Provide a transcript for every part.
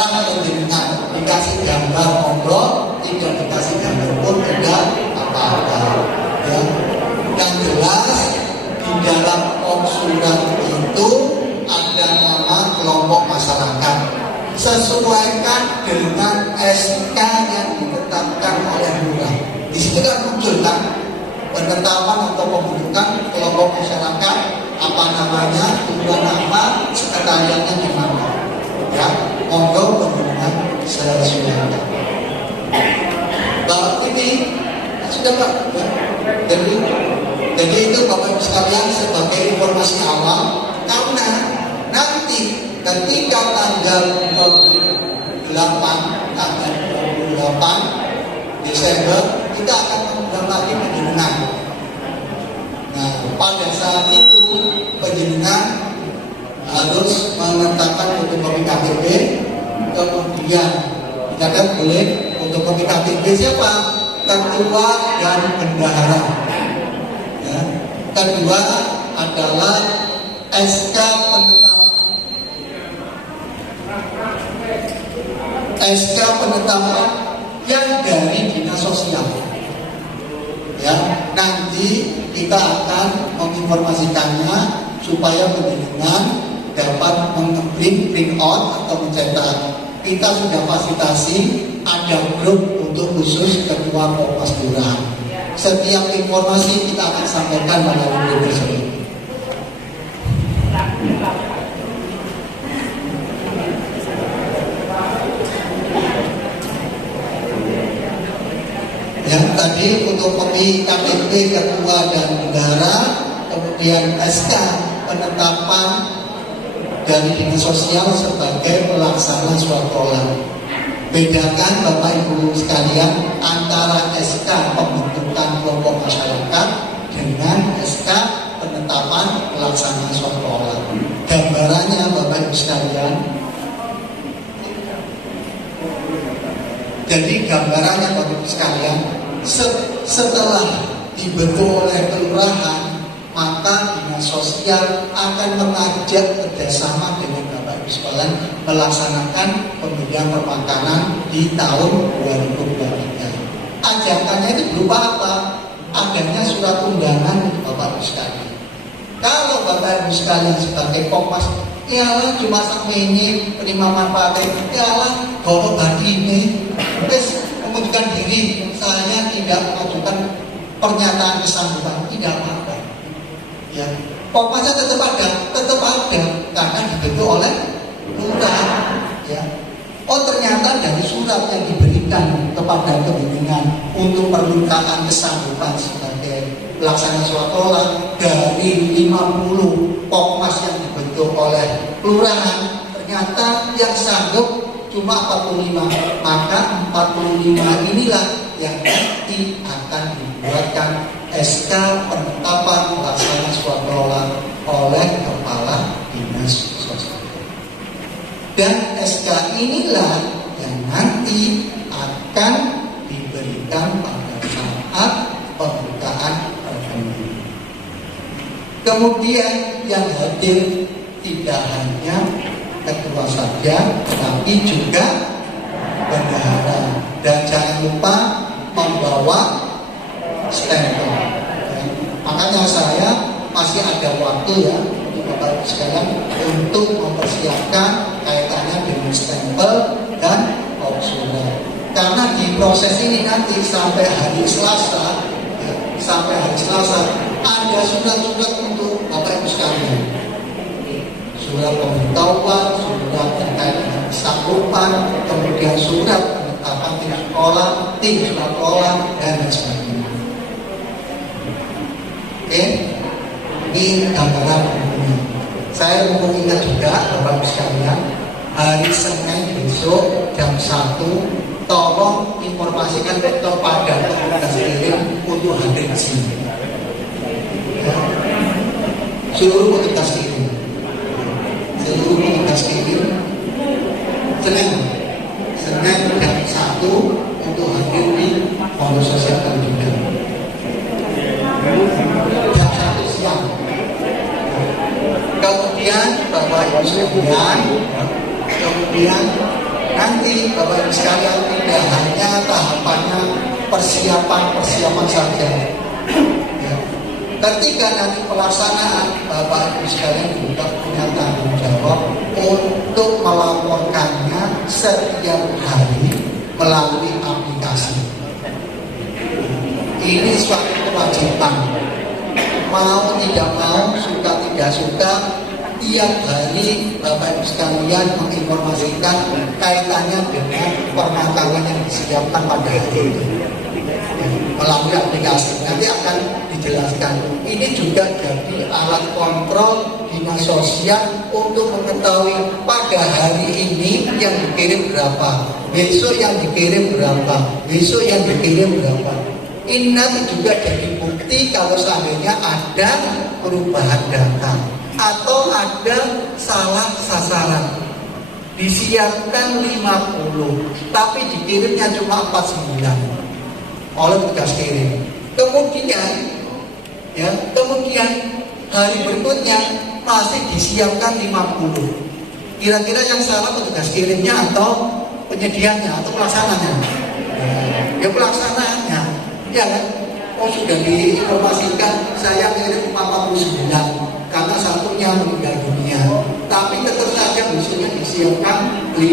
terserah penjenengan dikasih gambar monggo, tidak dikasih gambar pun tidak apa-apa ya. Yang jelas di dalam surat itu ada nama kelompok masyarakat, sesuaikan dengan SK yang ditetapkan oleh lurah. Di situ kan muncul kan penetapan atau pembentukan kelompok masyarakat, apa namanya, tujuan nama, sekretariatnya di mana ya, monggo penjenengan sesuaikan. Bahwa ini sudah Pak ya. Jadi itu Bapak Ibu sekalian sebagai informasi awal, karena nanti ketika tanggal 28 Desember kita akan mengundang lagi penjenengan. Nah, pada saat itu penjenengan harus menetapkan fotokopi KTP, kemudian kita boleh fotokopi KTP siapa? Ketua dan bendahara. Ya. Kedua adalah SK penetapan yang dari dinas sosial. Ya, nanti kita akan menginformasikannya supaya penjenengan dapat print out atau mencetak. Kita sudah fasilitasi ada grup untuk khusus ketua Kompas Lurah. Setiap informasi kita akan sampaikan melalui grup tersebut. Yang tadi untuk kopi KTP ketua dan bendahara, kemudian SK penetapan dari dinas sosial sebagai pelaksana swaklola. Bedakan Bapak Ibu sekalian antara SK pembentukan kelompok masyarakat dengan SK penetapan pelaksana swaklola. Gambarannya Bapak Ibu sekalian. Jadi gambarannya Bapak Ibu sekalian, setelah dibentuk oleh kelurahan, maka dinas sosial akan mengajak kerjasama dengan Bapak Ibu sekalian melaksanakan pemberian permakanan di tahun 2023. Ajakannya itu berupa apa? Adanya surat undangan Bapak Ibu sekalian. Kalau Bapak Ibu sekalian sebagai Kompas, ialah cuma sakmenye penerima manfaat, ialah bawa badi ini, terus mengajukan diri, saya tidak mengajukan pernyataan kesanggupan, tidak apa-apa. Ya, Kompasnya tetap ada karena dibentuk oleh lurah. Ya. Oh ternyata dari surat yang diberikan kepada kebimbingan untuk permintaan kesanggupan sebagai pelaksana swaklola dari 50 Kompas yang dibentuk oleh kelurahan, ternyata yang sanggup cuma 45, maka 45 inilah yang nanti akan dibuatkan SK penetapan pelaksana swaklola oleh Kepala Dinas Sosial. Dan SK inilah yang nanti akan diberikan pada saat pembukaan rekening. Kemudian yang hadir tidak hanya ketua saja, tapi juga bendahara. Dan jangan lupa membawa stempel. Makanya saya masih ada waktu ya untuk Bapak Ibu sekalian untuk mempersiapkan kaitannya dengan stempel dan surat. Karena di proses ini nanti sampai hari Selasa ada surat-surat untuk Bapak Ibu sekalian. Surat pemberitahuan, surat terkait dengan kesanggupan, kemudian surat penetapan tim sekolah, dan lain sebagainya. Oke, ini gambaran umumnya. Saya mau ingat juga Bapak Ibu sekalian, hari Senin besok jam 1 tolong informasikan kepada petugas kirim untuk hadir di sini. Seluruh petugas kirim Senin jam 1 untuk hadir di Pondok Sosial Pendidikan jam 1 siang. Kemudian Bapak Ibu sekalian, kemudian nanti Bapak Ibu sekalian tidak hanya tahapannya persiapan saja. Ya. Ketika nanti pelaksanaan, Bapak Ibu sekalian juga punya tanggung jawab untuk melaporkannya setiap hari melalui aplikasi. Ini suatu kewajiban. Mau tidak mau, suka tidak suka, tiap hari Bapak Ibu sekalian menginformasikan kaitannya dengan pemakaman yang disiapkan pada hari itu melalui aplikasi. Nanti akan dijelaskan. Ini juga jadi alat kontrol dinas sosial untuk mengetahui pada hari ini yang dikirim berapa, besok yang dikirim berapa, besok yang dikirim berapa. Ini nanti juga jadi bukti kalau seandainya ada perubahan data atau ada salah sasaran. Disiapkan 50, tapi dikirimnya cuma 49 oleh tugas kirim. Kemudian hari berikutnya masih disiapkan 50. Kira-kira yang salah petugas kirimnya atau penyediaannya atau pelaksananya? Ya pelaksanaannya, ya kan? Oh sudah diinformasikan saya kirim 49 karena satunya meninggal dunia, tapi tetap saja besoknya disiapkan 50.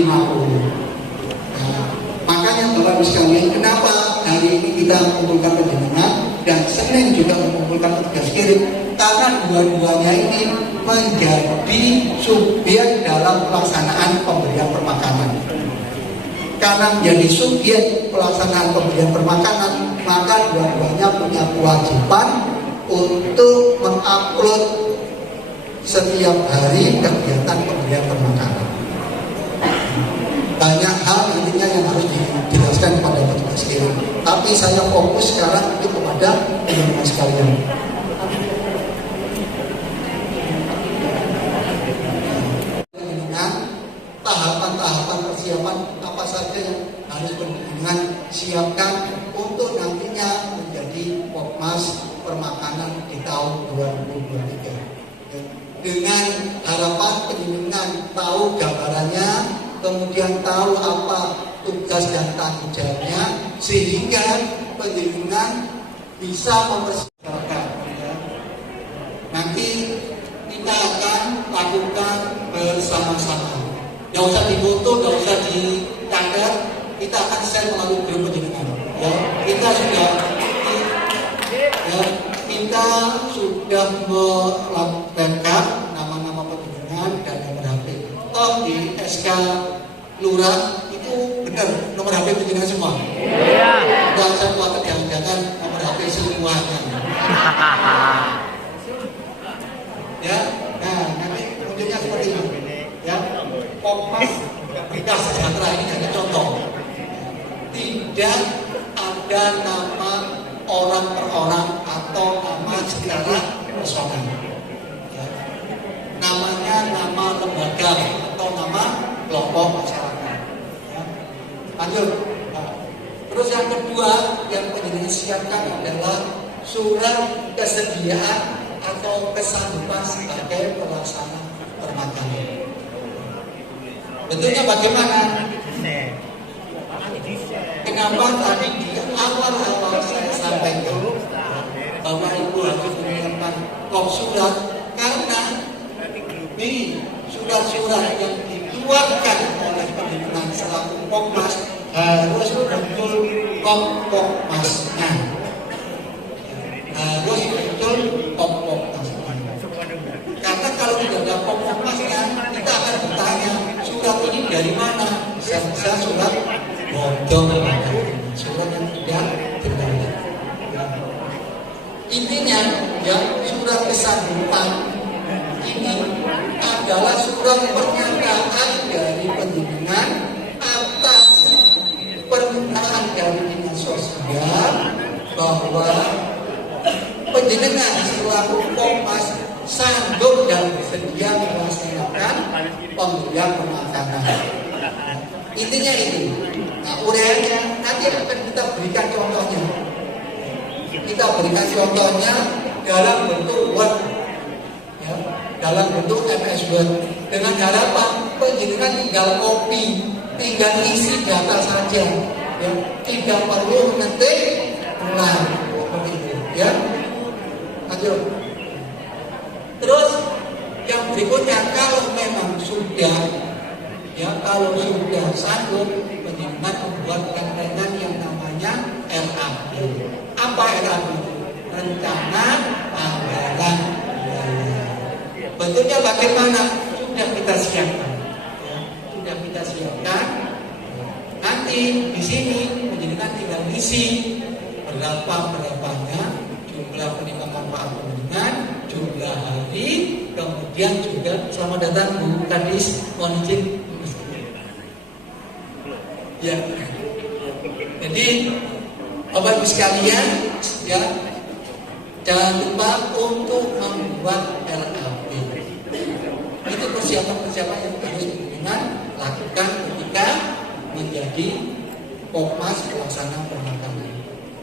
Makanya Bapak Ibu sekalian, kenapa hari ini kita mengumpulkan penjenengan dan Senin juga mengumpulkan petugas kirim? Karena dua-duanya ini menjadi subjek dalam pelaksanaan pemberian permakanan. Karena menjadi subjek pelaksanaan pemberian permakanan, maka dua-duanya punya kewajiban untuk mengupload setiap hari kegiatan pemberian permakanan. Banyak hal nantinya yang harus dijelaskan kepada petugas kirim. Tapi saya fokus sekarang itu kepada teman-teman sekalian. Dengan tahapan-tahapan persiapan apa saja yang harus penjenengan siapkan untuk nantinya menjadi Pokmas permakanan di tahun 2023. Dengan harapan penjenengan tahu gambarannya, kemudian tahu apa tugas dan tanggung jawabnya, sehingga penjenengan bisa mempersiapkan. Nanti kita akan lakukan bersama-sama. Tidak usah difoto, tidak usah ditangkap, kita akan share melalui grup penjenengan. Ya, kita sudah melakukan nama-nama penjenengan dan nomor HP. Toh di SK Lurah itu benar nomor HP penjenengan semua. Iya. Dan saya khawatir jangan nomor HP semuanya. Ya, nah nanti wujudnya seperti ini. Ya, Pokmas kita sejahtera ini hanya contoh. Tidak ada nama orang per orang atau nama secara personal. Ya. Namanya nama lembaga atau nama kelompok masyarakat. Ya. Lanjut. Nah, terus yang kedua yang penjenengan siapkan adalah surat kesediaan atau kesanggupan sebagai pelaksana permakanan. Bentuknya bagaimana? Kenapa tadi di awal-awal saya sampaikan bahwa Ibu harus menyiapkan surat, karena di surat-surat yang dikeluarkan oleh penjenengan selaku Pokmas harus betul Pokmasnya, harus betul Pokmasnya. Karena kalau tidak ada Pokmasnya, kita akan bertanya surat ini dari mana? Bisa surat bodong, surat yang tidak terbaik. Intinya, ya surat kesanggupan ini adalah surat pernyataan dari penjenengan atas permintaan dari dinas sosial bahwa penjenengan selaku Pokmas sanggup dan bersedia melaksanakan pemberian permakanan. Intinya itu. Nah, uraiannya nanti akan kita berikan contohnya. Kita berikan contohnya dalam bentuk Word, ya, dalam bentuk MS Word, dengan harapan penjenengan tinggal copy, tinggal isi data saja, ya, tidak perlu ngetik ulang seperti itu, ya. Lanjut. Terus yang berikutnya, kalau memang sudah, ya, kalau sudah sanggup, penyidikan membuat rentetan yang namanya RAP. Apa RAP? Rencana anggaran biaya. Bentuknya bagaimana? Sudah kita siapkan, ya, sudah kita siapkan. Nanti di sini penyidikan tinggal isi berapanya jumlah penerima manfaat pendidikan, jumlah hari, kemudian juga selamat datang Bu Kadis, mohon izin. Ya, jadi Bapak Ibu sekalian, ya, jangan lupa untuk membuat RAP. Itu persiapan-persiapan yang harus pendidikan lakukan ketika menjadi Pokmas pelaksana pemakaman.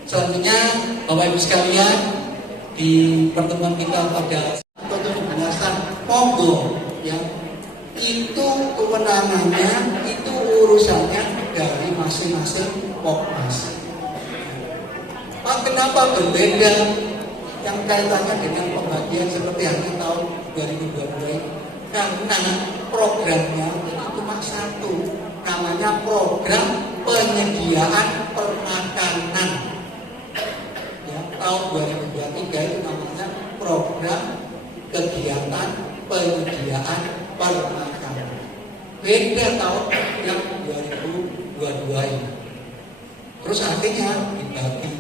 Selanjutnya, Bapak Ibu sekalian, di pertemuan kita pada 17-an, monggo, ya, itu kewenangannya, itu urusannya dari masing-masing Pokmas. Kenapa berbeda yang kaitannya dengan pembagian seperti halnya tahun 2022? Karena programnya itu cuma satu, namanya program penyediaan permakanan. Ya, tahun 2023 itu namanya program kegiatan penyediaan permakanan. Beda tahun yang 2022 ini. Terus artinya dibagi.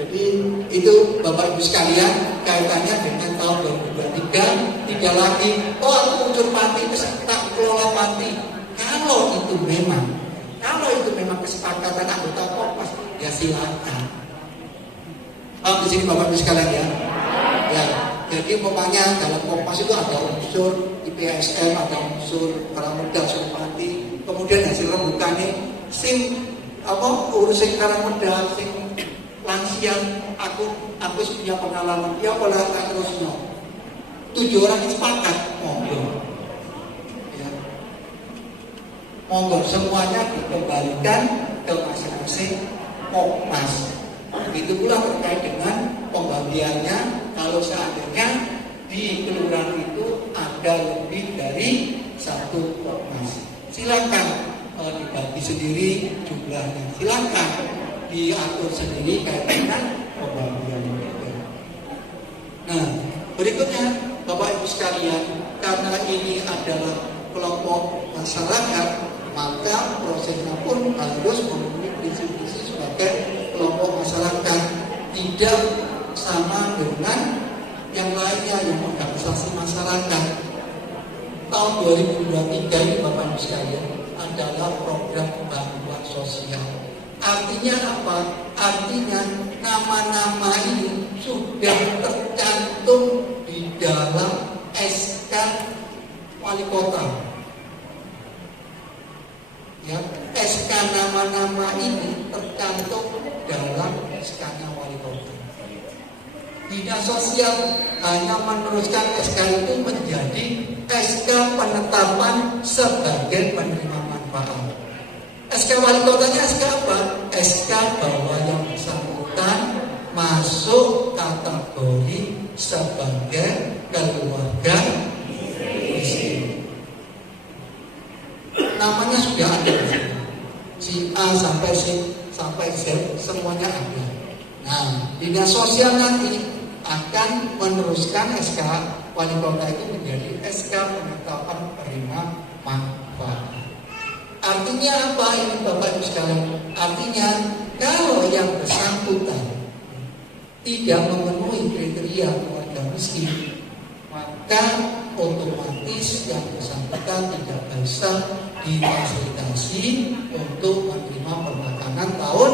Jadi itu Bapak Ibu sekalian, kaitannya dengan tahun 2023. Tidak lagi, oh aku unsur panti, tak kelola panti. Kalau itu memang kesepakatan anggota Pokmas, ya silakan. Di sini Bapak Ibu sekalian, ya. Ya, jadi umpamanya dalam Pokmas itu ada unsur IPSM, ada unsur Karangmeda, unsur panti. Kemudian hasil rembukannya sing urusin Karangmeda, sing lansia, aku punya pengalaman, ya pola terusnya 7 orang sepakat, monggo, ya, monggo semuanya dikembalikan ke masing-masing Pokmas. Begitu pula terkait dengan pembagiannya, kalau seandainya di kelurahan itu ada lebih dari 1 Pokmas, silakan dibagi sendiri jumlahnya, silakan diatur sendiri kaitannya pembagian. Nah, berikutnya Bapak Ibu sekalian, karena ini adalah kelompok masyarakat, maka prosesnya pun harus memenuhi prinsip-prinsip sebagai kelompok masyarakat, tidak sama dengan yang lainnya yang organisasi masyarakat. Tahun 2023 ini Bapak Ibu sekalian adalah program bantuan sosial. Artinya apa? Artinya nama-nama ini sudah tercantum di dalam SK Wali Kota. Ya, SK nama-nama ini tercantum dalam SK-nya Wali Kota. Dinas Sosial hanya meneruskan SK itu menjadi SK penetapan sebagai penerima manfaat. SK Wali Kotanya SK apa? SK bahwa yang bersangkutan masuk kategori sebagai keluarga miskin. Namanya sudah ada, si A sampai Z semuanya ada. Nah, Dinas Sosial nanti akan meneruskan SK Wali Kota itu menjadi SK penetapan penerima manfaat. Artinya apa ini Bapak Ibu sekalian? Artinya kalau yang bersangkutan tidak memenuhi kriteria keluarga miskin, maka otomatis yang bersangkutan tidak bisa difasilitasi untuk menerima permakanan tahun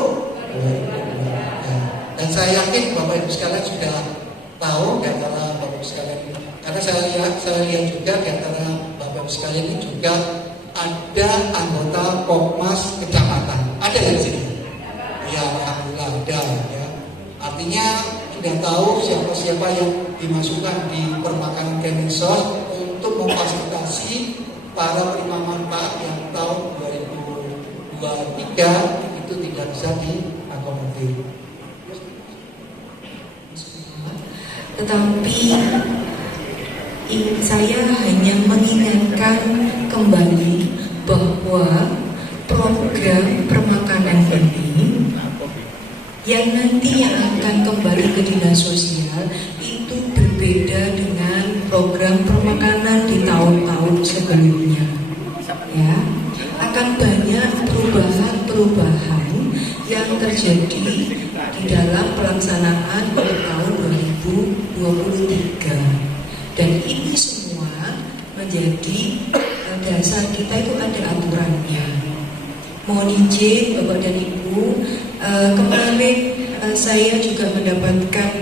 2023. Dan saya yakin Bapak Ibu sekalian sudah tahu di antara Bapak Ibu sekalian ini, karena saya lihat juga di antara Bapak Ibu sekalian ini juga ada anggota Pokmas kecamatan, ada di sini. Ya, alhamdulillah ada. Ya. Artinya sudah tahu siapa-siapa yang dimasukkan di permakanan Kemensos untuk memfasilitasi para penerima manfaat yang tahun 2023 itu tidak bisa diakomodir. Tetapi saya hanya mengingatkan kembali bahwa program permakanan ini yang nanti yang akan kembali ke dinas sosial itu berbeda dengan program permakanan di tahun-tahun sebelumnya. Ya, akan banyak perubahan-perubahan yang terjadi di dalam pelaksanaan untuk tahun 2023. Dan ini semua menjadi dasar kita itu ada aturannya. Mohon izin Bapak dan Ibu, kemarin saya juga mendapatkan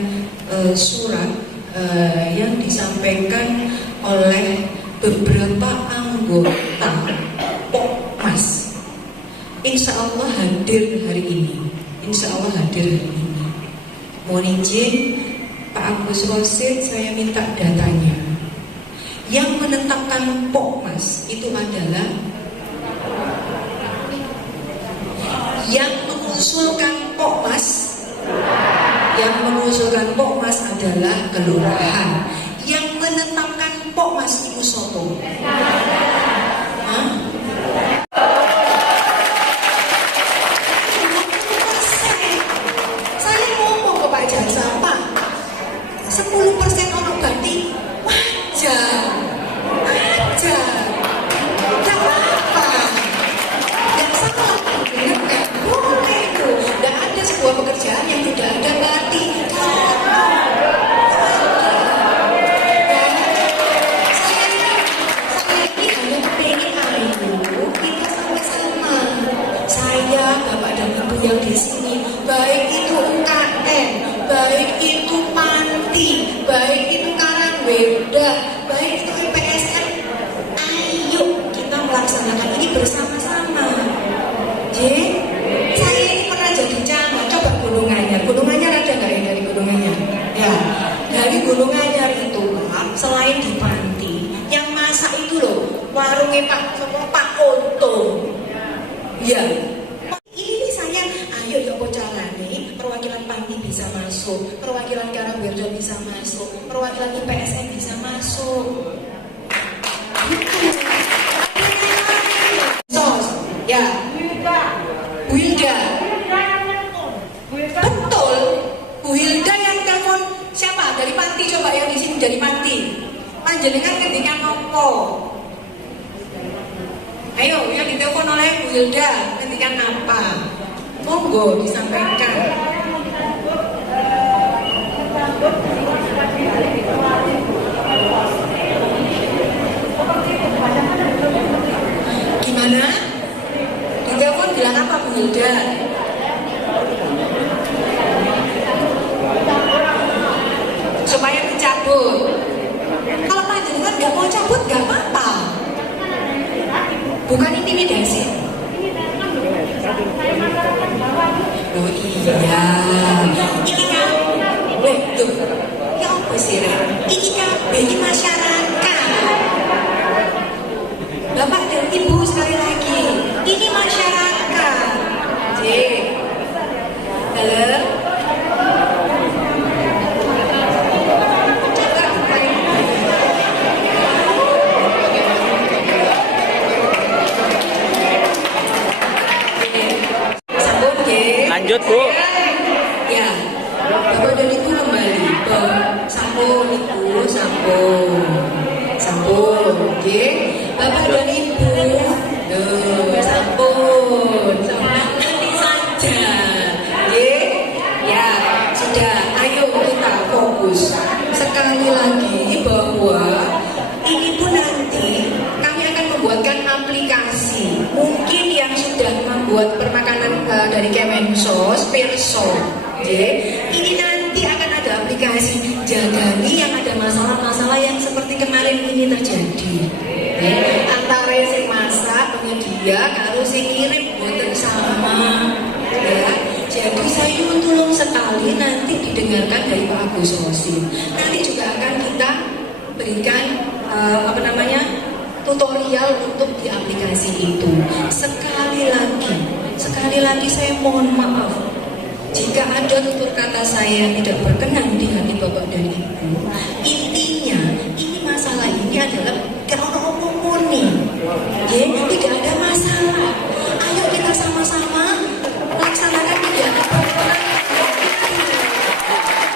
surat yang disampaikan oleh beberapa anggota Pokmas. Insya Allah hadir hari ini. Insya Allah hadir hari ini. Mohon izin Pak Agus Rosid, saya minta datanya. Yang menetapkan Pokmas itu adalah, yang mengusulkan Pokmas adalah kelurahan. Yang menetapkan Pokmas itu soto. Saya ngomong ke Pak Jaksa, Pak, 10% orang ganti wajar, gak apa-apa, gak salah, gak boleh itu. Gak ada sebuah pekerjaan yang tidak ada ganti. Saya ini hanya pengen kita sama-sama, saya, Bapak dan Ibu yang di sini, baik itu UKM, baik itu panti, baik itu Karangweda, baik itu IPSN, ayo kita melaksanakan ini bersama-sama. Saya ini pernah jadi camat, coba Gunung Anyar ada nggak ya dari Gunung Anyar? Ya, dari Gunung Anyar itu Pak, selain di panti, yang masak itu loh, warungnya Pak Oto. Ya, ini saya, ayo ya bocah nih, perwakilan panti bisa masuk, perwakilan Karangwerdo bisa masuk, perwakilan IPSN bisa masuk. Sos, ya. Bu Hilda. Betul. Bu Hilda yang telepon siapa? Dari panti, coba yang di sini dari panti. Panjenengan ngendikan apa? Ayo, yang ditelepon oleh Bu Hilda, ngendikan apa? Monggo disampaikan. Gimana? Ditelepon bilang apa Bu Hilda? Supaya dicabut. Kalau panjenengan nggak mau cabut nggak apa-apa. Bukan intimidasi. Oh iya. Iki kan, tuh, ya apa sih Ren? Iki kan bagi masyarakat. Bapak dan Ibu sekali lagi, ini masyarakat. Halo. Lanjut Bu. Ya, Bapak dan Ibu kembali ke sampun Ibu, sampun, oke. Bapak dan Ibu, sampun nanti saja, oke. Ya, sudah. Ayo kita fokus sekali lagi bahwa ini pun nanti kami akan membuatkan aplikasi. Mungkin yang sudah membuat permakanan dari Kemensos, Perso, ini nanti akan ada aplikasi jagani yang ada masalah-masalah yang seperti kemarin ini terjadi. Antara si masak, penyedia, kalau si kirim boten sama. Ya, jadi saya tolong sekali nanti didengarkan dari Pak Agus Rosid. Nanti juga akan kita berikan tutorial untuk di aplikasi itu. Sekali lagi saya mohon maaf jika ada tutur kata saya yang tidak berkenan di hati Bapak dan Ibu. Intinya, ini masalah ini adalah kalau umum nih, ya, tidak ada masalah. Ayo kita sama-sama laksanakan kegiatan perempuan.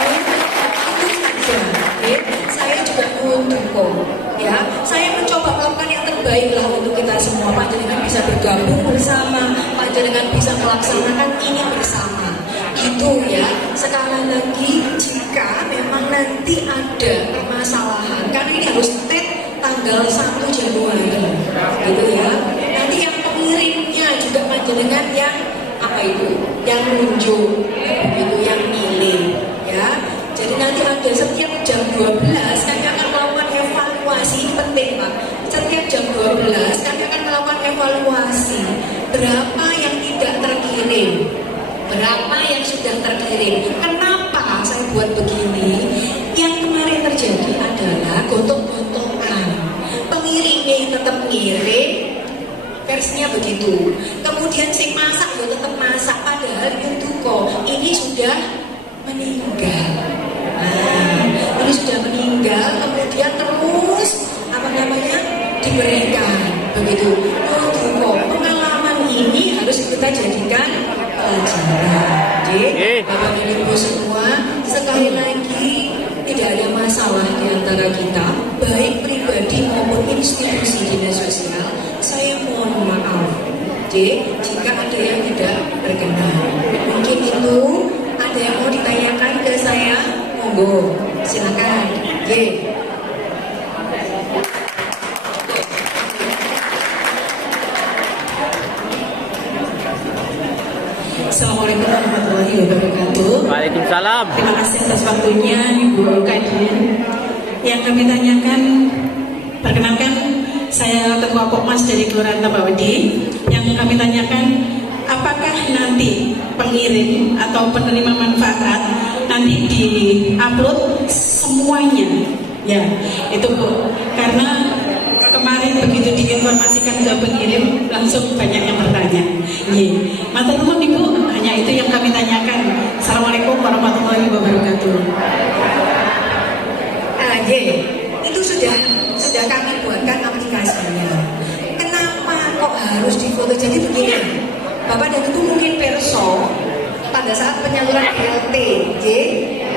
Itu saja. Ya. Saya juga mendukung. Ya, saya mencoba melakukan yang terbaik lah untuk kita semua. Panjenengan bisa bergabung bersama, panjenengan bisa melaksanakan ini bersama. Gitu ya. Sekali lagi, jika memang nanti ada permasalahan, karena ini harus tanggal 1 Januari, gitu ya. Nanti yang pengirimnya juga panjenengan yang apa itu, yang nunjuk, gitu, yang milih, ya. Jadi nanti ada setiap jam 12 kami akan melakukan evaluasi, ini penting Pak. Setiap jam 12 kami akan melakukan evaluasi berapa yang tidak terkirim, berapa yang sudah terkirim. Kenapa saya buat begini? Yang kemarin terjadi adalah gontok-gontokan. Pengirimnya tetap ngirim, versinya begitu. Kemudian si masak ya tetap masak, padahal itu kok ini sudah meninggal. Nah, ini sudah meninggal, kemudian terus apa namanya diberikan begitu. Kok pengalaman ini harus kita jadikan pelajaran. Jadi, Bapak dan Ibu semua, sekali lagi tidak ada masalah di antara kita, baik pribadi maupun institusi dinas sosial. Saya mohon maaf, jika ada yang tidak berkenan. Mungkin itu ada yang mau ditanyakan ke saya, monggo, silakan. Assalamualaikum warahmatullahi wabarakatuh. Waalaikumsalam. Terima kasih atas waktunya Ibu Kadin. Yang kami tanyakan, perkenalkan saya Ketua Pokmas dari Kelurahan Tambawedi. Yang kami tanyakan, apakah nanti pengirim atau penerima manfaat nanti di-upload semuanya? Ya, itu Bu. Karena kemarin begitu diinformasikan ke pengirim, langsung banyak yang bertanya. Matur nuwun Ibu, hanya itu yang kami tanyakan. Assalamualaikum warahmatullahi wabarakatuh. Itu sudah kami buatkan aplikasinya. Kenapa kok harus difoto? Jadi begini, Bapak dan Ibu mungkin perso pada saat penyaluran BLT,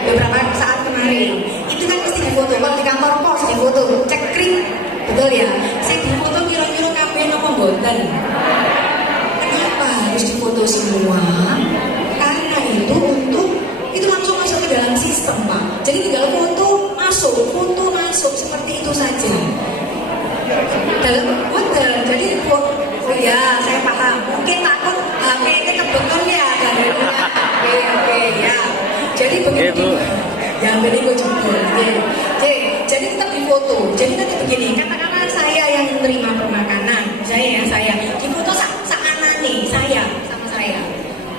beberapa saat kemarin, itu kan mesti difoto. Kalau di kantor pos difoto, cek krik. Betul ya, saya difoto kira-kira kabeh napa mboten. Kenapa harus difoto semua? Karena itu langsung masuk ke dalam sistem Pak. Jadi tinggal foto masuk seperti itu saja. Dalam jadi oh ya saya paham. Mungkin takut HP ini kebetulan ya dari oke ya. Jadi begitu. Yang beli gue jempol. Jadi tetap difoto. Jadi nanti begini, katakanlah saya yang menerima pemakanan, saya difoto nih saya sama saya.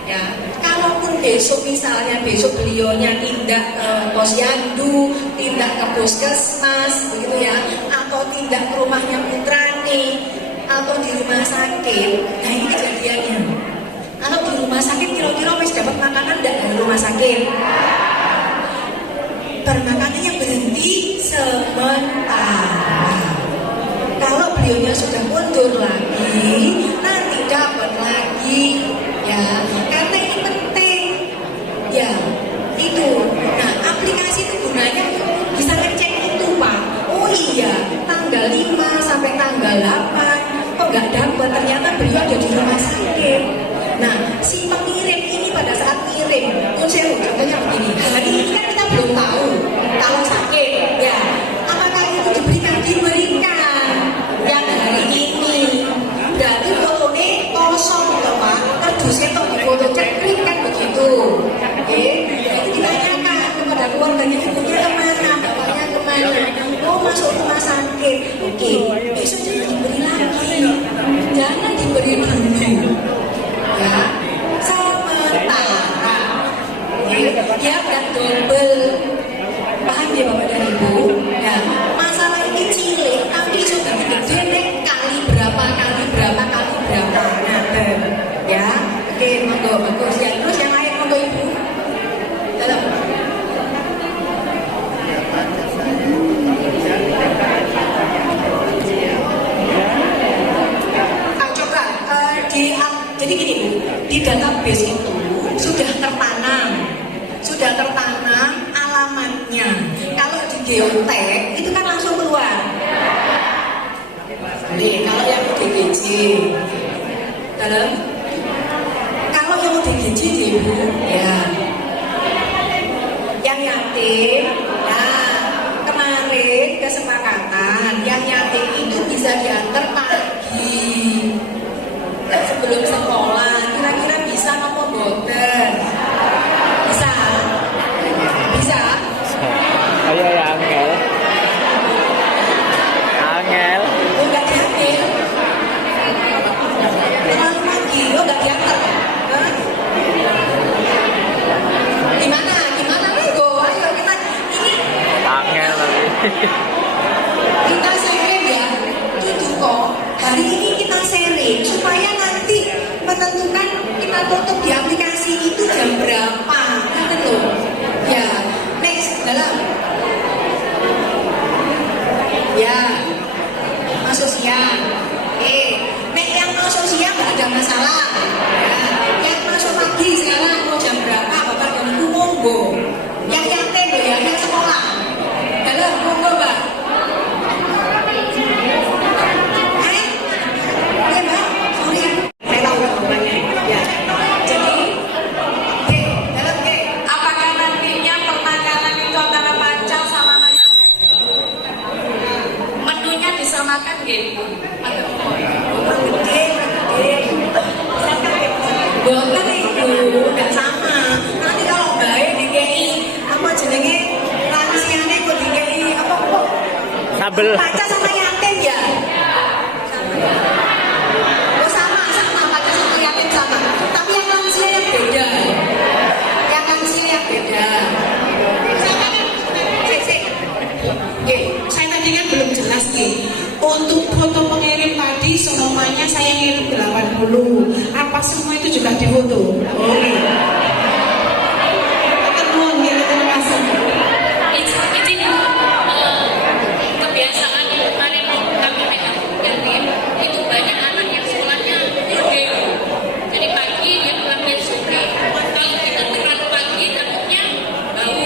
Ya, kalaupun besok misalnya beliaunya tindak ke posyandu, tindak ke puskesmas, begitu ya, atau tindak ke rumahnya putrane, atau di rumah sakit. Nah ini kejadiannya. Kalau di rumah sakit kira-kira wis dapat makanan enggak dari rumah sakit? Permakanannya berhenti sementara. Kalau beliaunya sudah mundur lagi, nanti dapat lagi, ya. Karena ini penting, ya. Itu. Nah, aplikasi itu gunanya bisa ngecek itu, Pak. Oh iya, tanggal 5 sampai tanggal 8, kok nggak dapat? Ternyata beliau ada di rumah sakit. Nah, si pengirim ini pada saat ngirim, contohnya begini, hari ini kan kita belum tahu kalau sakit, ya. Apakah itu diberikan yang hari ini? Berarti fotonya kosong, loh Pak. Kardusnya tuh di foto ceklik kan begitu. Jadi ditanyakan kepada keluarganya, ibunya kemana, bapaknya kemana? Oh masuk rumah sakit. Oke, besok jangan diberi lagi, jangan diberi dulu. Ya, saya Jadi gini Bu, di database itu sudah tertanam alamatnya. Kalau di geotek itu kan langsung keluar. Nih, kalau yang UDGJ, kalau yang UDGJ Bu, ya, yang yatim, nah kemarin kesepakatan yang yatim itu bisa diantar pagi sebelum sekolah. Kira-kira bisa ngomong boten? Bisa? Ayo ya Angel. Oh, nggak diambil. Terlalu pagi, oh nggak diantar. Hah? Gimana Lego? Ayo kita ini Angel lagi. kita sharing ya. Itu kok hari ini kita sharing supaya nanti menentukan kita tutup di aplikasi itu jam berapa. Nanti loh. Ya, next dalam. Ya. Masuk siang. Nek yang masuk siang nggak ada masalah. Ya. Yang masuk pagi sekarang mau jam berapa? Bapak ganggu monggo. Yang yatim loh ya, yang sekolah. Dalam monggo Mbak. Oke Mbak, sorry. Saya tahu jawabannya. Ya. Jadi, dalam apakah nantinya pemakanan itu antara pacal sama anak yatim? Menunya disamakan gitu. Boten itu nggak sama. Nanti kalau baik DKI apa jenenge lansiane kok DKI apa kok Sabel. pacar sama yatim ya? Oh sama pacar sama yatim sama. Tapi yang lansia yang beda. Yang lansia yang beda. Saya tadi kan belum jelas nih. Untuk foto pengirim tadi semuanya saya ngirim 80. Apa semua itu juga difoto? Oh iya. Terima kasih. Kebiasaan kemarin kami kirim itu banyak anak yang sekolahnya video. Jadi pagi dia pulang sore. Kalau kita terlalu pagi takutnya bau.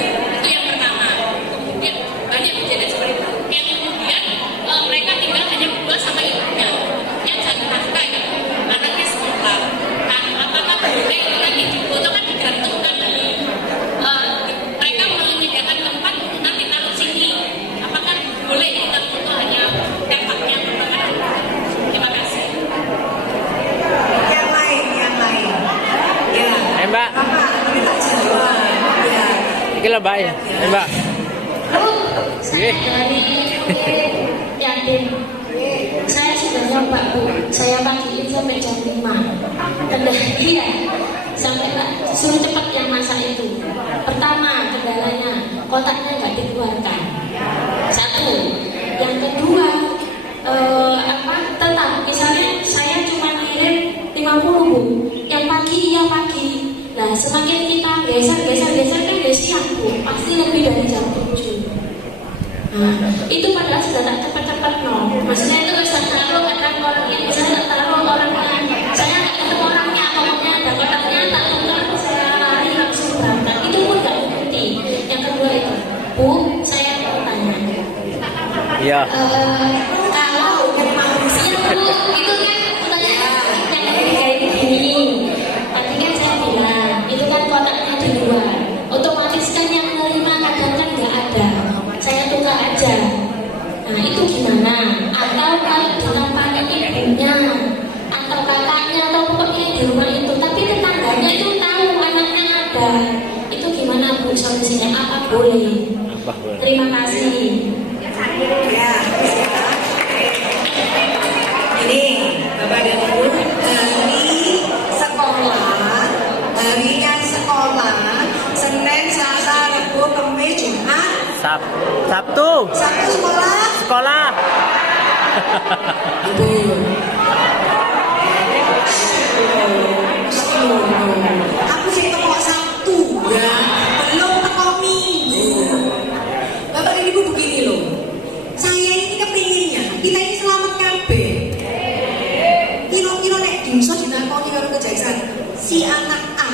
Itu yang pertama. Kemudian banyak kejadian seperti itu. Yang kemudian mereka tinggal hanya berdua sama ibunya. Yang satu nafkah ya. Anaknya sekolah. Nah, apakah boleh itu nanti difoto kan digantungkan dari mereka menyediakan tempat untuk nanti taruh sini. Apakah boleh kita foto hanya tempatnya pertama? Terima kasih. Yang lain. Ya. Mbak. Apa? Kita jawab. Ya. Iki lah Mbak ya. Mbak. Saya dari yatim. Saya sudah nyoba Bu. Saya pagiin sampai jam 5. Kendalanya ya sampai suruh cepat yang masak itu. Pertama kendalanya kotaknya nggak dikeluarkan. Satu. Yang kedua tetap misalnya saya cuma ngirim 50 Bu. Yang pagi iya pagi. Nah semakin kita geser kan ya siang Bu. Pasti lebih dari jam 7. Nah, itu padahal sudah tak cepat-cepat no. Maksudnya itu bisa taruh kadang orangnya, saya tak taruh orangnya, saya nggak ketemu orangnya, pokoknya ada kotaknya tak tukar, saya lari langsung berangkat. Itu pun nggak berhenti. Yang kedua itu, Bu, saya mau tanya. Iya. Kalau manusia Bu, itu kan pertanyaan yang kayak begini. Tadi kan saya bilang, itu kan kotaknya di luar. Otomatis kan yang menerima kadang kan nggak ada. Saya tukar aja. Nah itu gimana? Atau kalau ditampani ibunya atau kakaknya atau pokoknya di rumah itu, tapi tetangganya itu tahu anaknya ada. Itu gimana Bu solusinya? Apa boleh? Terima kasih. Ya. Ini Bapak dan Ibu, harinya sekolah, Senin, Selasa, Rabu, Kamis, Jumat. Sabtu sekolah. Ibu. Aku sih teko Sabtu ya, belum teko Minggu. Bapak dan Ibu begini loh. Saya ini kepinginnya kita ini selamat kabeh. kira-kira nek bisa ditakoni karo kejaksaan si anak A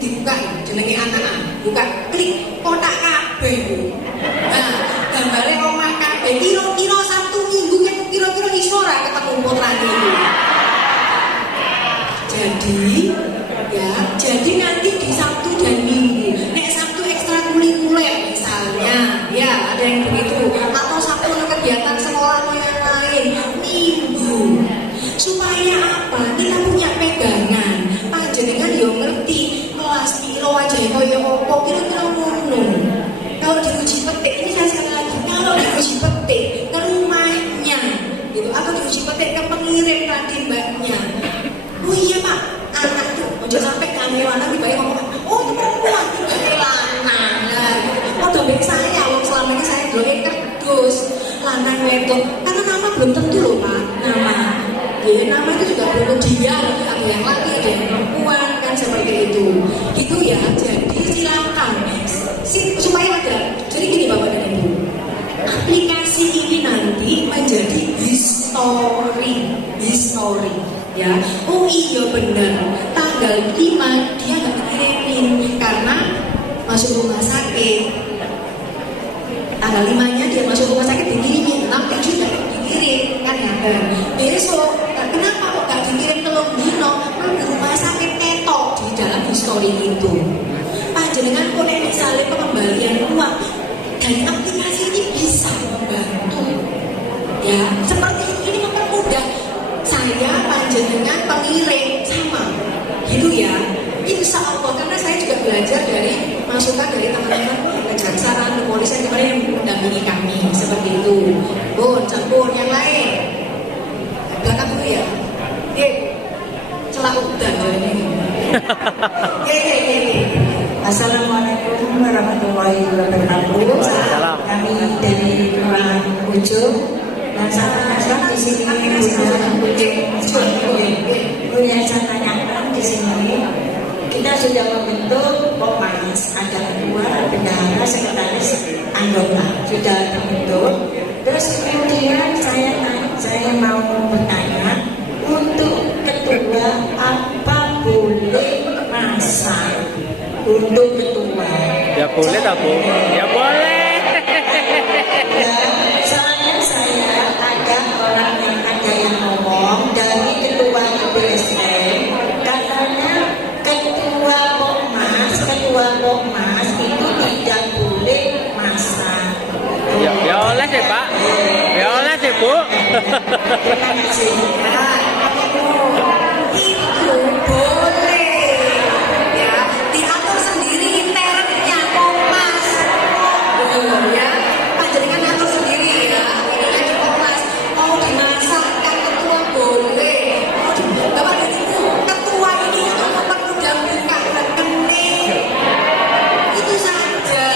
dibuka jenenge anak A, buka klik kotak kabeh. Nah, gambare omah kabeh kira-kira Sabtu Minggu kira-kira iso ora ketemu putrane iki. Jadi nanti di Sabtu dan Minggu, nek Sabtu ekstrakurikuler misalnya, ya ada yang begitu, atau Sabtu kegiatan sekolah yang lain, Minggu, supaya apa? Kita punya pegangan, panjenengan yo ngerti kelas piro aja koyo opo kira-kira ngono. Kalau diuji petik ini saya sekali lagi, kalau diuji petik ke rumahnya, gitu, atau diuji petik ke pengirim tadi mbaknya. Oh iya Pak, anak itu udah sampai kehamilan nanti bayi ngomong, oh itu perempuan, lanang. Nah, oh dobek saya, selama ini saya doain kerdus, lanang wedok, karena nama belum tentu loh Pak, nama. Ya, nama itu juga belum dia, ada yang laki, ada yang perempuan, kan seperti itu. Gitu ya, jadi silakan. Supaya ada, jadi gini Bapak dan Ibu, aplikasi ini nanti menjadi history. Ya, oh iya benar, tanggal 5 dia nggak dikirimin karena masuk rumah sakit. Tanggal 5-nya dia masuk rumah sakit dikirimin, 6, 7 nggak dikirim kan ya. Besok, kenapa kok nggak dikirim ke Lombino? Di rumah sakit ketok di dalam histori itu. Panjenengan kok misalnya pengembalian uang dari aplikasi ini bisa membantu. Ya, seperti ini mempermudah. Saya panjenengan pengirim sama gitu ya, insya Allah, karena saya juga belajar dari masukan dari teman-teman kejaksaan, kepolisian kemarin yang mendampingi kami seperti itu. Campur yang lain belakang dulu ya, celah udan ini. Assalamualaikum warahmatullahi wabarakatuh. Kami dari Kelurahan Ujung. Dan sama-sama di sini yang saya tanyakan di sini, kita sudah membentuk Pokmas, ada ketua, bendahara, sekretaris, anggota sudah terbentuk. Terus kemudian saya mau bertanya, untuk ketua apa boleh masak untuk ketua? Ya boleh tak Bu? Ya boleh. Soalnya saya ada orang yang ada yang ngomong dari ketua IPSM, katanya ketua Pokmas itu tidak boleh masak. Ya oleh sih Pak. Ya oleh sih Bu. Terima kasih. Itu boleh ya, diatur sendiri internetnya Kompas. Ya, panjenengan atur sendiri ya. Ini di Kompas mau dimasakkan ketua boleh. Bapak dan Ibu, ketua ini untuk mempermudah buka rekening. Itu saja.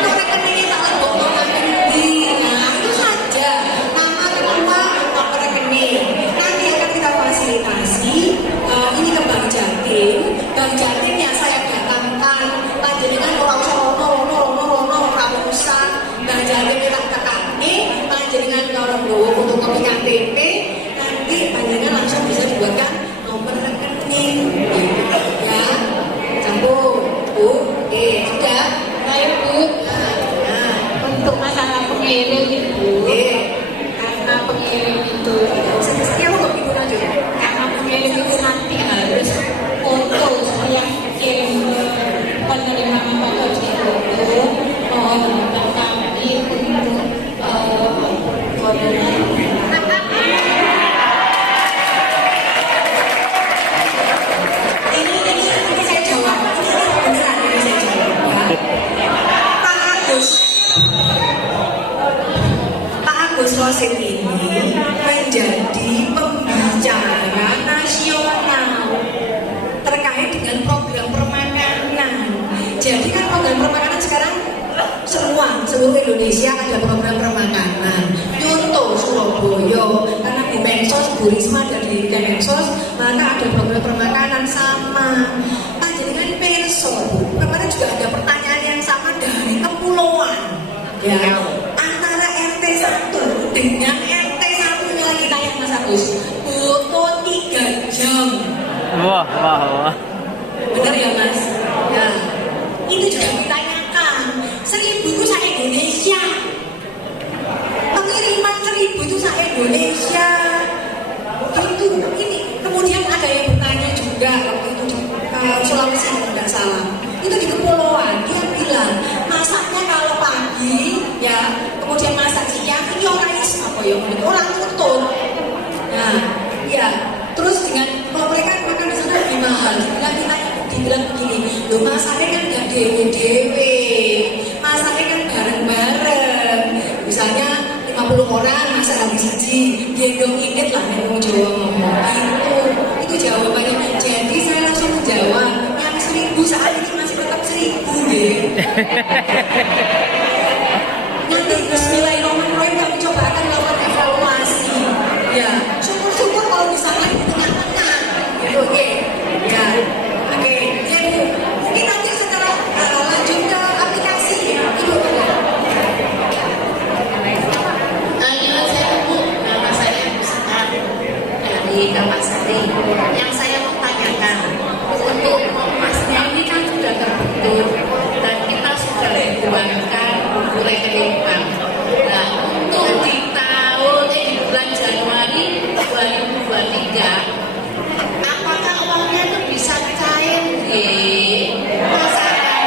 Untuk rekeningnya tak lebok nanti. Nah, itu saja. Nama ketua nomor rekening. Nanti akan kita fasilitasi. Ini ke Bank Jatim. Bank Jatimnya saya datangkan. Panjenengan orang rono pramusa. Bank Jatim kita ketani. Panjenengan orang bawa fotokopi KTP. Nanti panjenengan langsung bisa dibuatkan nomor rekening. Ya, campur. Bu, sudah. Baik Bu, Nah, untuk masalah pengirim itu, karena pengirim itu, sekian mau ibu lanjut. karena pengirim itu nanti harus foto yang kirim penerima foto itu, mohon kami untuk fotonya. Ini saya jawab. Ini beneran ini saya jawab. Ya. Pak Agus Rosid ini menjadi pembicara nasional terkait dengan program permakanan. Jadi kan program permakanan sekarang seluruh Indonesia ada program permakanan. Contoh Surabaya, karena di Mensos, Bu Risma dari Kemensos, maka ada program permakanan sama. Panjenengan perso, kemarin juga ada pertanyaan yang sama dari kepulauan. Ya, antara RT 1 dengan RT 1 lagi tanya Mas Agus. Bu, Wah, wah, wah. Benar ya Mas? Ya. Itu juga ditanyakan. 1.000 itu se-Indonesia. Pengiriman 1.000 itu se-Indonesia. Gitu. Ini kemudian ada yang bertanya juga waktu itu di Sulawesi kalau tidak salah. Itu di kepulauan dia bilang masaknya kalau pagi ya, kemudian masak siang ini orang apa ya? Orang tuntut. Nah, ya. Terus dengan kalau mereka makan di sana lebih mahal, dibilang begini, loh masaknya kan nggak dewe-dewe, masaknya kan bareng-bareng. Misalnya 50 orang masak habis siji, gendong inget lah yang Jawa ngomong. Itu jawabannya. Jadi saya langsung menjawab, yang 1.000 saat ini masih tetap 1.000 deh. Nanti Bismillahirrahmanirrahim kami coba akan melakukan evaluasi. Ya, syukur-syukur kalau misalnya di tengah-tengah, gitu, oke. Ya, oke. Jadi mungkin nanti secara lanjut ke aplikasi, ya, itu. Saya Bu, nama saya Ustaz dari Kampasari. Yang saya mau tanyakan, untuk masnya ini kan sudah terbentuk dan kita sudah buangkan buku rekening bank. Nah, untuk di bulan Januari 2023, apakah uangnya itu bisa cair di masyarakat?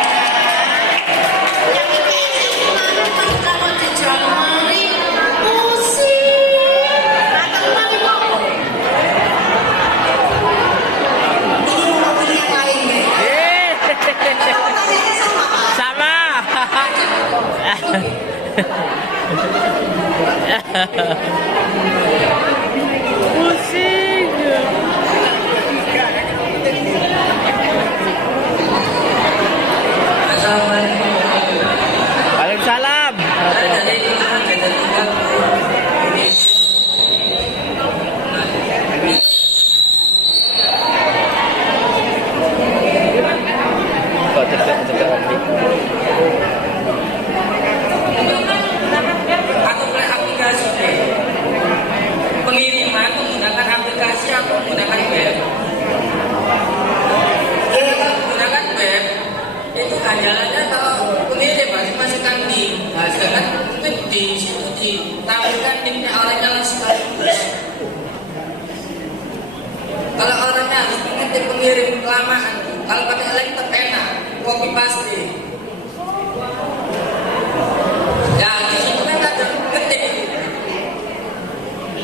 Yang IPS kemarin pas kalau di Januari pusing atau uang itu Ini mau pilih yang lain, ya. Kalau tanyanya sama, Pak. Sama. Pusing. Waalaikumsalam. Kok cekak Aku mulai aplikasi pengiriman menggunakan aplikasi atau menggunakan web. Kalau menggunakan web itu ganjalannya kalau pengirim masih kan di, nah sekarang itu di situ ditampilkan nicknya orangnya sekaligus. Kalau orangnya harus mengetik pengirim kelamaan, kalau pakai laptop enak, copy paste. Ya, di situ kan ada ketik.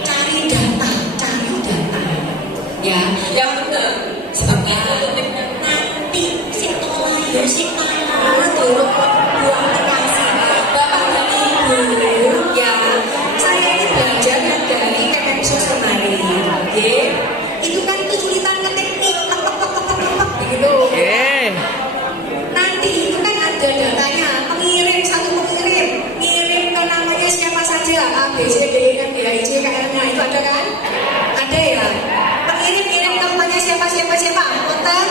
Cari data. Ya, Yang benar. sebentar. Nanti si tolayo, si tanah turun buang aplikasi. Bapak dan Ibu, ya, saya ini belajar dari Kemensos kemarin. Oke, itu kan kesulitan ngetik begitu. Nanti itu kan ada datanya, pengirim satu pengirim, ngirim ke namanya siapa saja, A, B, C, D, E, F, G, H, I, J, K, L, M, N, itu ada kan? Ada ya? Pengirim ke namanya siapa, betul?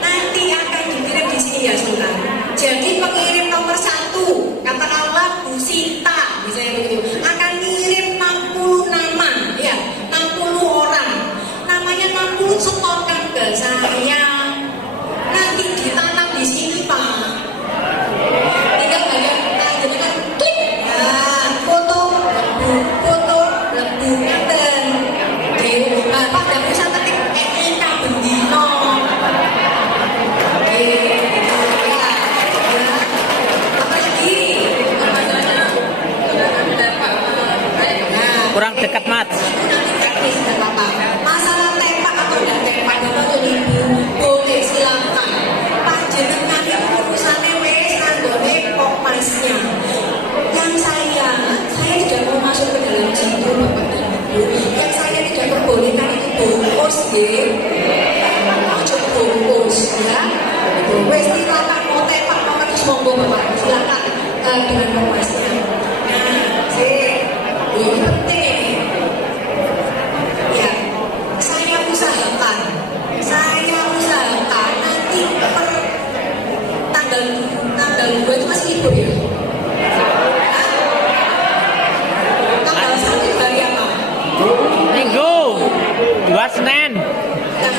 Nanti akan dikirim di sini ya Sultan. Jadi pengirim nomor 1, katakanlah Bu Sinta, misalnya begitu, akan ngirim 60 nama, ya, 60 orang. Namanya 60 setorkan ke saya. Nanti ditanam di sini Pak. Tinggal bagian dengan klik, nah, foto lembu ngaten. Pak tidak usah ketik NIK bendino. Kurang dekat mat. Masalah tempat atau tidak tempat Bapak Ibu boleh silakan. Panjenengan itu urusannya wes nanggone Pokmasnya. Yang saya tidak mau masuk ke dalam situ Bapak dan Ibu. Yang saya tidak perbolehkan itu bungkus deh. Ojo bungkus ya. Wes silakan mau tempat mau terus monggo Bapak silakan dengan Pokmasnya. Nah, ini penting ini. Ya, saya usahakan nanti per tanggal 2 itu masih libur ya. Tanggal 1 hari apa? Minggu 2 Senin. Nah,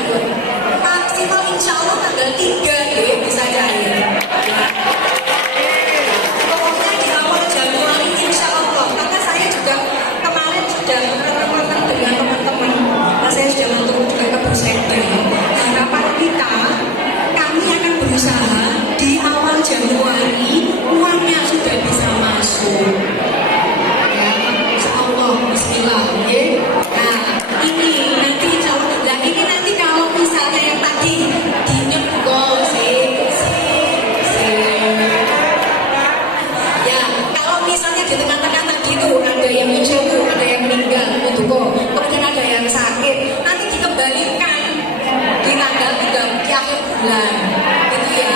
bulan gitu ya.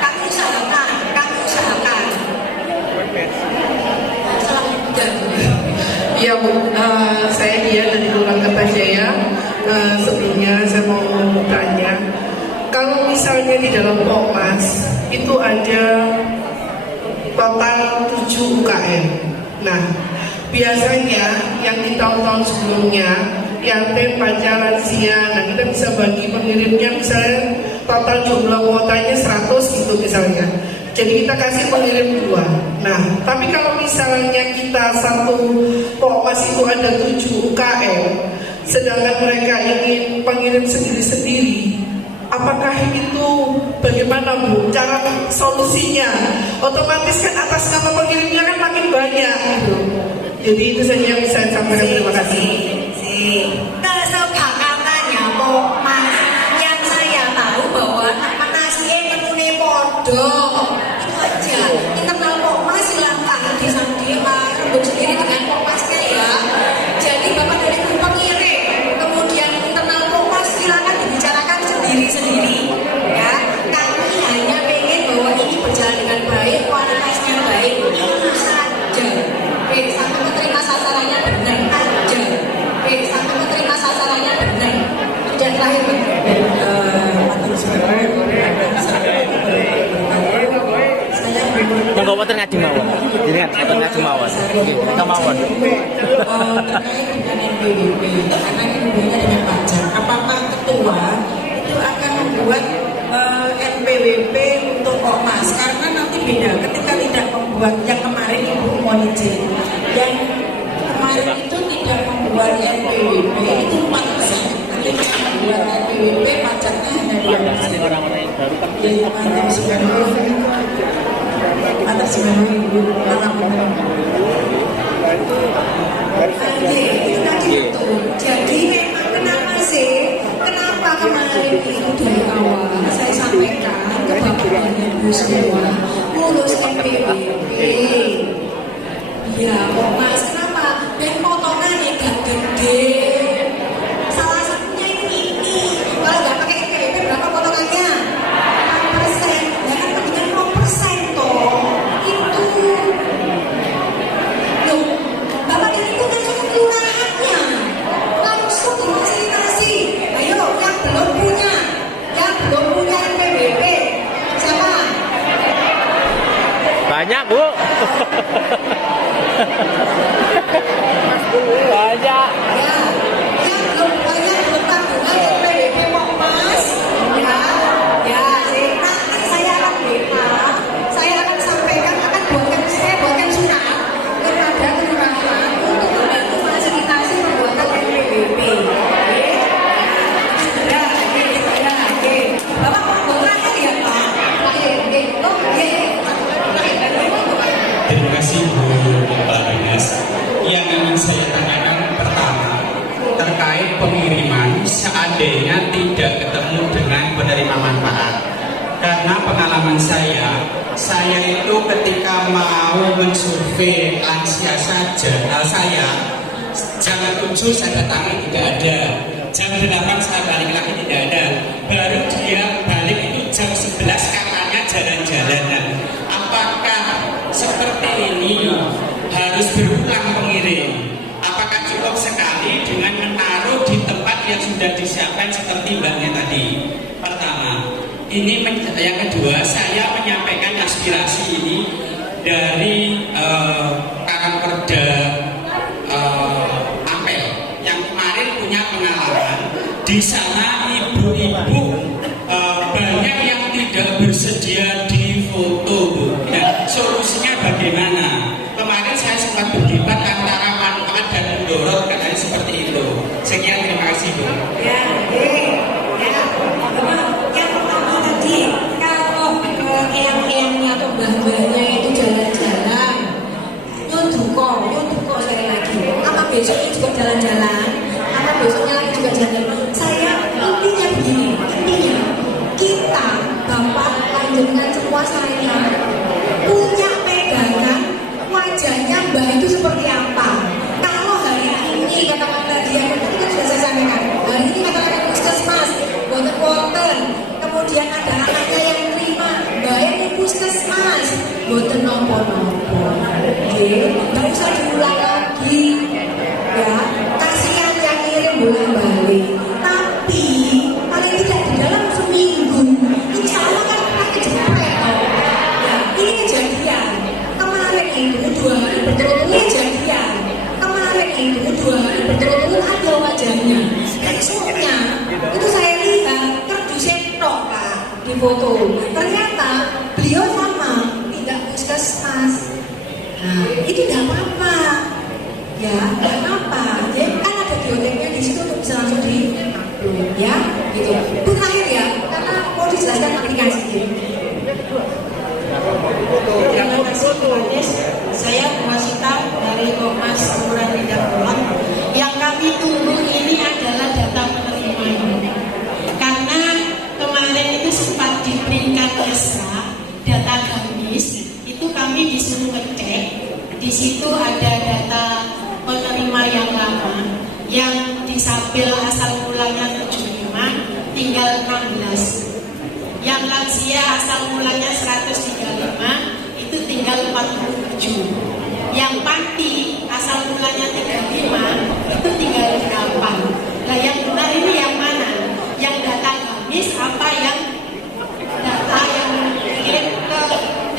Kami usahakan selanjutnya. Ya Bu, saya Dia dari Kelurahan Kertajaya. Sebelumnya saya mau bertanya, kalau misalnya di dalam Pokmas itu ada total 7 UKM. Nah, biasanya yang di tahun-tahun sebelumnya yatim, pajak, lansia, nah kita bisa bagi pengirimnya misalnya total jumlah kuotanya 100 gitu misalnya. Jadi kita kasih pengirim 2. Nah, tapi kalau misalnya kita satu Pokmas itu ada 7 UKM, sedangkan mereka ingin pengirim sendiri-sendiri, apakah itu bagaimana Bu? Cara solusinya? Otomatis kan atas nama pengirimnya kan makin banyak gitu. Jadi itu saja yang bisa saya sampaikan. Terima kasih. Kesepakatannya Pokmas yang saya tahu bahwa menasihat menune podo itu aja. Internal Pokmas silahkan rembuk sendiri dengan Pokmasnya ya. Jadi Bapak dari pengirim, kemudian internal Pokmas silahkan dibicarakan sendiri-sendiri ya. Kami hanya pengen bahwa ini berjalan dengan baik, kualitasnya baik, itu saja. Satu menerima sasarannya benar aja. Satu menerima sasarannya benar. Sudah terakhir. Monggo wonten ngaji mawon. Jenengan wonten ngaji mawon. Nggih, kita mawon. Terkait dengan NPWP, karena ini hubungannya dengan pajak, apakah ketua itu akan membuat NPWP untuk Pokmas? Karena nanti beda ketika tidak membuat yang kemarin Ibu mohon izin, yang kemarin itu tidak membuat NPWP itu 4%, ketika membuat NPWP pajaknya hanya 2%. Jadi atas Ibu Jadi memang kenapa kemarin itu dari awal saya sampaikan ke Bapak dan Ibu semua ngurus NPWP. Ya Pokmas kenapa? Dan potongannya gak gede. Salah satunya ini. Kalau nggak pakai NPWP berapa potongannya? 6%. Ya kan mendingan 0% toh. Itu. Loh, Bapak dan Ibu kan cuma kelurahannya. Langsung difasilitasi. Ayo, yang belum punya NPWP. Siapa? Banyak, Bu. Banyak. Ya, yang belum tabungan NPWP Pokmas. Ya, nanti saya akan bebas. Saya akan sampaikan, saya buatkan surat kepada kelurahan untuk membantu fasilitasi pembuatan NPWP. Oke. Bapak mau terakhir ya Pak? Terima kasih Bu Kepala Dinas. Yang ingin saya tanyakan pertama terkait pengiriman seandainya tidak ketemu dengan penerima manfaat. Karena pengalaman saya itu ketika mau mensurvei lansia saja, jam 7 saya datangi tidak ada, jam 8 saya balik lagi tidak ada, baru dia balik itu jam 11 katanya jalan-jalanan. Apakah seperti ini harus berulang pengirim? Apakah cukup sekali dengan menaruh di tempat yang sudah disiapkan seperti mbaknya tadi? Pertama, ini yang kedua, saya menyampaikan aspirasi ini dari Karangperda Ampel yang kemarin punya pengalaman. Di sana ibu-ibu banyak yang tidak bersedia di foto, Bu. Nah, solusinya bagaimana? Kemarin saya sempat berdebat antara manfaat dan mudorot, katanya seperti itu. Sekian, terima kasih, Bu. Yang pertama tadi, kalau eyang-eyangnya atau mbah-mbahnya itu jalan-jalan, nyunduko sekali lagi. Apa besoknya juga jalan-jalan? Apa besoknya lagi juga jalan-jalan? Saya intinya begini, kita Bapak panjenengan semua saya punya pegangan wajahnya mbak itu seperti apa. Kalau hari ini katakanlah dia itu kan sudah saya sampaikan, hari ini katakanlah puskesmas, wonten bolak-balik. Tapi paling tidak di dalam seminggu, insya Allah kan kita kejepret. Nah, ini kejadian. Kemarin itu 2 hari berturut-turut kejadian. Kemarin itu 2 hari berturut-turut ada wajahnya. Besoknya itu saya lihat kerdusnya tok Pak di foto. Ternyata beliau sama tidak puskesmas. Nah, itu tidak apa-apa. Ya, tidak apa-apa. Ya, kan ada bioteknya di situ untuk bisa langsung di-upload ya, gitu. Itu terakhir ya, karena mau dijelaskan aplikasi. Terima kasih Pak Des. Saya Wasita dari Komnas Kelurahan Indah Kulon. Yang kami tunggu ini adalah data penerimanya. Karena kemarin itu sempat di peringkat desa, data gamis, itu kami disuruh ngecek. Di situ ada data penerima yang lama, yang disabel asal mulanya 75, tinggal 16. Yang lansia asal mulanya 135, itu tinggal 47. Yang panti asal mulanya 35, itu tinggal 8. Nah yang benar ini yang mana? Yang data gamis apa yang data yang dikirim ke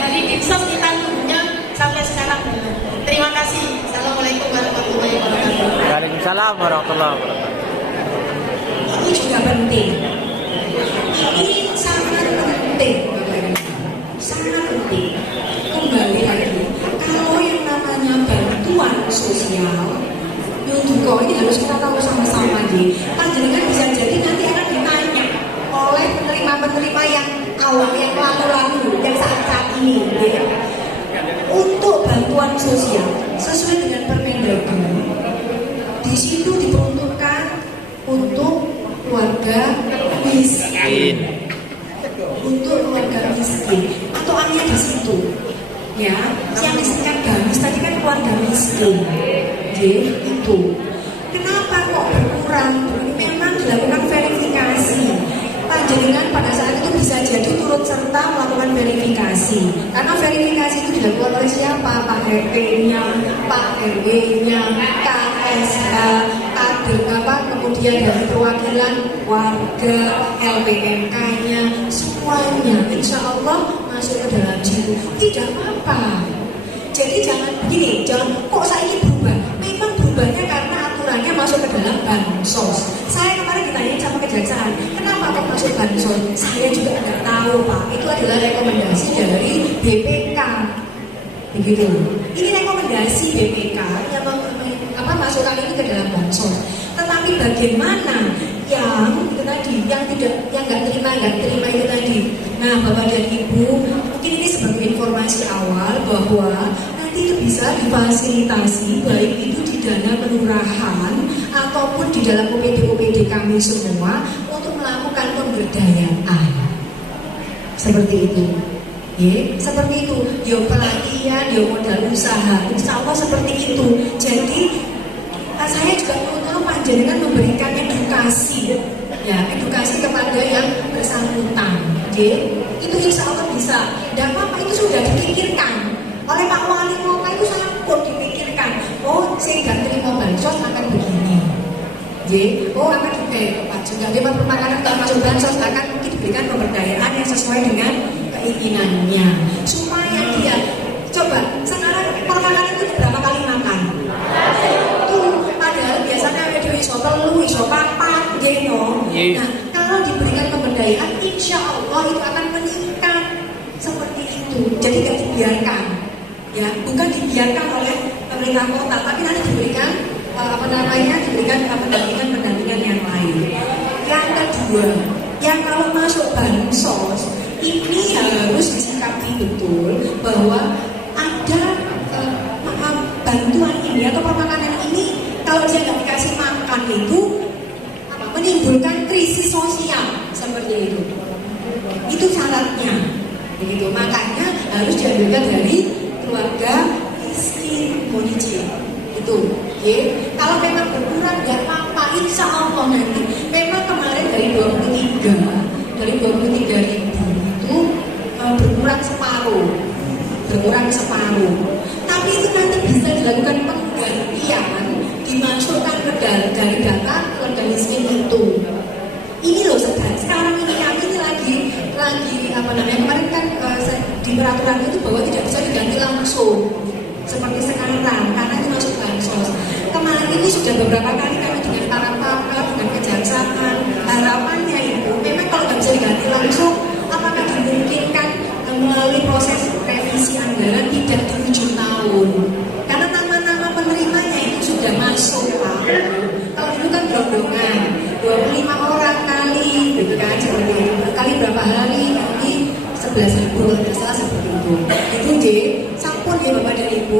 dari Dinsos, kita tunggunya sampai sekarang belum. Terima kasih. Assalamualaikum warahmatullahi wabarakatuh. Waalaikumsalam warahmatullahi wabarakatuh. Ini juga penting. Ini sangat penting, sangat penting. Kembali lagi, kalau yang namanya bantuan sosial, Yuduko ini harus kita tahu sama-sama nih. Panjenengan bisa jadi nanti akan ditanya oleh penerima-penerima yang awal, yang lalu-lalu, yang saat-saat ini. Ya. Untuk bantuan sosial sesuai dengan Permendagri, di situ diperuntukkan untuk keluarga miskin, untuk keluarga miskin atau hanya di situ ya, yang disebutkan gamis tadi kan keluarga miskin. Itu kenapa kok berkurang? Memang dilakukan verifikasi. Panjenengan pada saat itu bisa jadi turut serta melakukan verifikasi, karena verifikasi itu dilakukan oleh siapa? Pak RT-nya, Pak RW-nya, KSH, kader apa, kemudian dari perwakilan warga, LPMK-nya, semuanya insya Allah masuk ke dalam situ. Tidak apa-apa. Jadi jangan begini, jangan kok saya ini berubah. Memang berubahnya karena aturannya masuk ke dalam bansos. Saya kemarin ditanya sama kejaksaan, kenapa kok masuk bansos? Saya juga tidak tahu Pak. Itu adalah rekomendasi dari BPK. Begitu. Ini rekomendasi BPK yang masukkan ini ke dalam bansos. Tetapi bagaimana yang itu tadi, yang nggak terima itu tadi. Nah, Bapak dan Ibu, mungkin ini sebagai informasi awal bahwa nanti itu bisa difasilitasi baik itu di dana kelurahan ataupun di dalam OPD kami semua untuk melakukan pemberdayaan. Seperti itu. Seperti itu. Yo pelatihan, yo modal usaha. Insya Allah seperti itu. Jadi saya juga mau panjenengan memberikan edukasi, ya edukasi kepada yang bersangkutan. Itu insya Allah bisa. Dan apa itu sudah dipikirkan oleh Pak Wali Kota, itu sangat pun dipikirkan. Oh, saya nggak terima bansos akan begini. Oh, akan Pak juga lewat pemakanan kalau masuk bansos akan mungkin diberikan pemberdayaan yang sesuai dengan keinginannya, supaya dia coba sekarang pemakanan itu berapa kali makan? Padahal biasanya ada iso telu, iso papat, Nah, kalau diberikan pemberdayaan, insya Allah itu akan meningkat seperti itu. Jadi tidak dibiarkan, ya, bukan dibiarkan oleh pemerintah kota, tapi nanti diberikan diberikan pendampingan yang lain. Yang kedua, yang kalau masuk bansos ini harus disikapi betul bahwa ada bantuan ini atau pemakanan ini kalau dia nggak dikasih makan itu menimbulkan krisis sosial seperti itu. Itu syaratnya, begitu. Makanya harus diambilkan dari keluarga miskin kondisi itu. Kalau memang berkurang nggak apa-apa, insya Allah nanti. Memang kemarin dari 23 ribu itu berkurang separuh. Tapi itu nanti bisa dilakukan penggantian, dimasukkan ke dari data ke keluarga miskin itu. Ini loh sekarang ini kami ini lagi apa namanya, kemarin kan di peraturan itu bahwa tidak bisa diganti langsung seperti sekarang karena itu masuk bansos. Kemarin ini sudah beberapa kali kami dengan para pakar, dengan kejaksaan, harapannya itu memang kalau nggak bisa diganti langsung, apakah dimungkinkan melalui proses revisi anggaran tidak di 7 tahun, karena nama-nama penerimanya itu sudah masuk Pak. Kalau dulu kan gelondongan 25 orang kali gitu kan, seperti itu, kali berapa hari kali 11.000 kalau tidak salah seperti itu. Itu sampun ya Bapak dan Ibu.